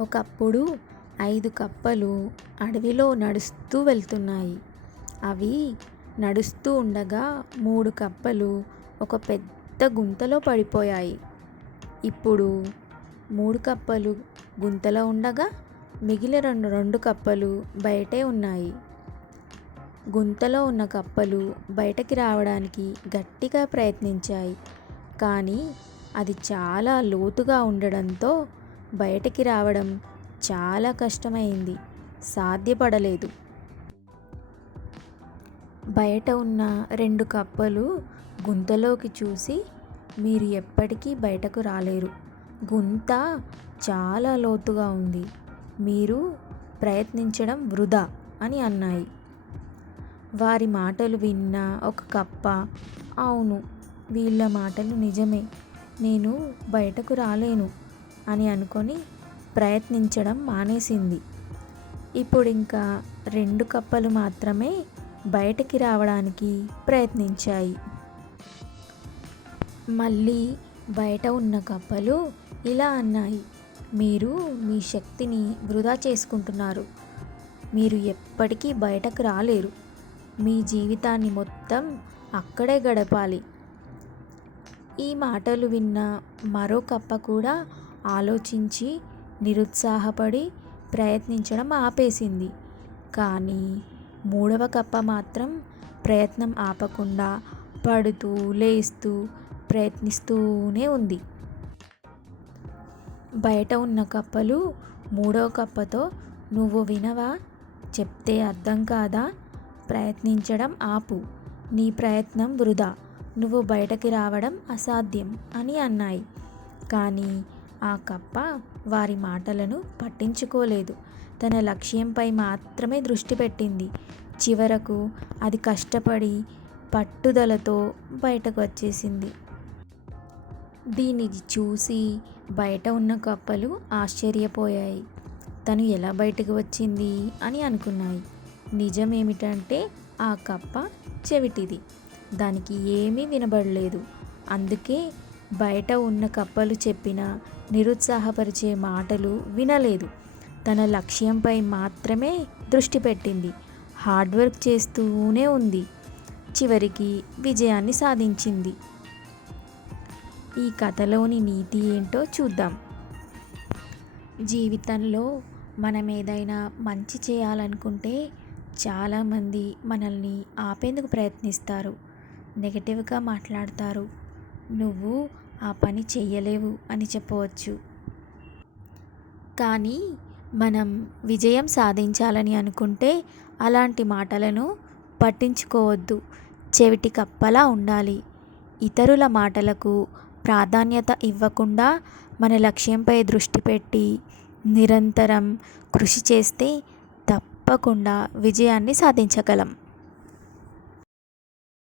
ఒకప్పుడు 5 కప్పలు అడవిలో నడుస్తూ వెళ్తున్నాయి. అవి నడుస్తూ ఉండగా 3 కప్పలు ఒక పెద్ద గుంతలో పడిపోయాయి. ఇప్పుడు 3 కప్పలు గుంతలో ఉండగా మిగిలిన రెండు కప్పలు బయటే ఉన్నాయి. గుంతలో ఉన్న కప్పలు బయటకి రావడానికి గట్టిగా ప్రయత్నించాయి. కానీ అది చాలా లోతుగా ఉండడంతో బయటికి రావడం చాలా కష్టమైంది. సాధ్యపడలేదు. బయట ఉన్న 2 కప్పలు గుంతలోకి చూసి, మీరు ఎప్పటికీ బయటకు రాలేరు. గుంత చాలా లోతుగా ఉంది. మీరు ప్రయత్నించడం వృధా అని అన్నాయి. వారి మాటలు విన్న ఒక కప్ప, అవును, వీళ్ళ మాటలు నిజమే, నేను బయటకు రాలేను అని అనుకొని ప్రయత్నించడం మానేసింది. ఇప్పుడు ఇంకా 2 కప్పలు మాత్రమే బయటికి రావడానికి ప్రయత్నించాయి. మళ్ళీ బయట ఉన్న కప్పలు ఇలా అన్నాయి, మీరు మీ శక్తిని వృధా చేసుకుంటున్నారు. మీరు ఎప్పటికీ బయటకు రాలేరు. మీ జీవితాన్ని మొత్తం అక్కడే గడపాలి. ఈ మాటలు విన్న మరో కప్ప కూడా ఆలోచించి నిరుత్సాహపడి ప్రయత్నించడం ఆపేసింది. కానీ 3వ కప్ప మాత్రం ప్రయత్నం ఆపకుండా పడుతూ లేస్తూ ప్రయత్నిస్తూనే ఉంది. బయట ఉన్న కప్పలు 3వ కప్పతో, నువ్వు వినవా, చెప్తే అర్థం కాదా, ప్రయత్నించడం ఆపు, నీ ప్రయత్నం వృధా, నువ్వు బయటకి రావడం అసాధ్యం అని అన్నాయి. కానీ ఆ కప్ప వారి మాటలను పట్టించుకోలేదు. తన లక్ష్యంపై మాత్రమే దృష్టి పెట్టింది. చివరకు అది కష్టపడి పట్టుదలతో బయటకు వచ్చేసింది. దీన్ని చూసి బయట ఉన్న కప్పలు ఆశ్చర్యపోయాయి. తను ఎలా బయటకు వచ్చింది అని అనుకున్నాయి. నిజమేమిటంటే ఆ కప్ప చెవిటిది. దానికి ఏమీ వినబడలేదు. అందుకే బయట ఉన్న కప్పలు చెప్పిన నిరుత్సాహపరిచే మాటలు వినలేదు. తన లక్ష్యంపై మాత్రమే దృష్టి పెట్టింది. హార్డ్వర్క్ చేస్తూనే ఉంది. చివరికి విజయాన్ని సాధించింది. ఈ కథలోని నీతి ఏంటో చూద్దాం. జీవితంలో మనం ఏదైనా మంచి చేయాలనుకుంటే చాలామంది మనల్ని ఆపేందుకు ప్రయత్నిస్తారు. నెగటివ్గా మాట్లాడతారు. నువ్వు ఆ పని చెయ్యలేవు అని చెప్పవచ్చు. కానీ మనం విజయం సాధించాలని అనుకుంటే అలాంటి మాటలను పట్టించుకోవద్దు. చెవిటి కప్పలా ఉండాలి. ఇతరుల మాటలకు ప్రాధాన్యత ఇవ్వకుండా మన లక్ష్యంపై దృష్టి పెట్టి నిరంతరం కృషి చేస్తే తప్పకుండా విజయాన్ని సాధించగలం.